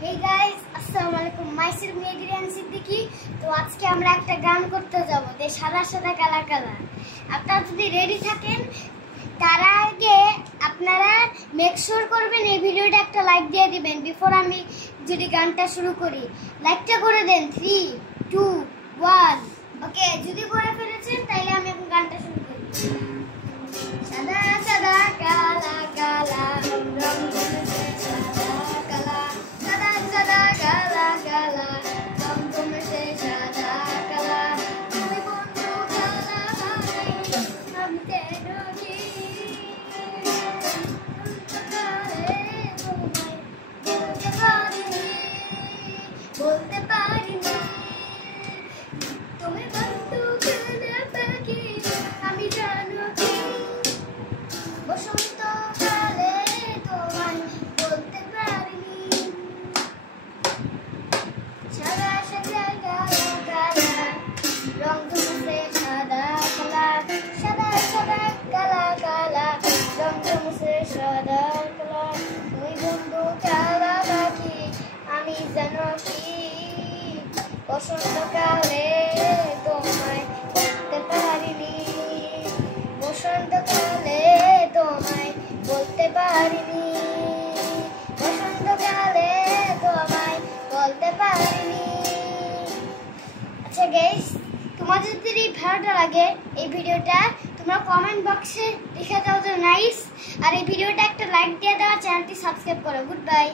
Hey guys, আসসালামু আলাইকুম। মাইসের মেহেদিরান সিদ্দিকী। তো আজকে আমরা একটা গান করতে যাব, যে সাদা সাদা কালা কালা। আপনারা যদি রেডি থাকেন তার আগে আপনারা মেক শিওর করবেন এই ভিডিওটা একটা লাইক দিয়ে দিবেন বিফোর আমি যদি গানটা শুরু করি। লাইকটা করে দেন। 3 2 1। ওকে, যদি করে ফেলেছেন তাহলে আমি এখন গানটা শুরু করি। সাদা সাদা কালা কালা রং বলতে পারিনি তুমি বন্ধু কেনা পাখি আমি জানো কি বসন্ত কালে তোমায় বলতে পারিনি সাদা সাদা কালা কালা রং ধুমসে সাদা কালা সাদা সাদা কালা কালা রং ধুমসে সাদা কালা তুমি বন্ধু কালা পাখি আমি জানো কি বসন্তকালে তোমায় বলতে পারিনি বসন্তকালে তোমায় বলতে পারিনি বসন্তকালে তোমায় বলতে পারিনি। আচ্ছা গাইস, তোমাদের যদি ভালোটা লাগে এই ভিডিওটা তোমরা কমেন্ট বক্সে লিখে দাও যে নাইস, আর এই ভিডিওটা একটা লাইক দিয়ে দাও, চ্যানেলটি সাবস্ক্রাইব করো। Good bye.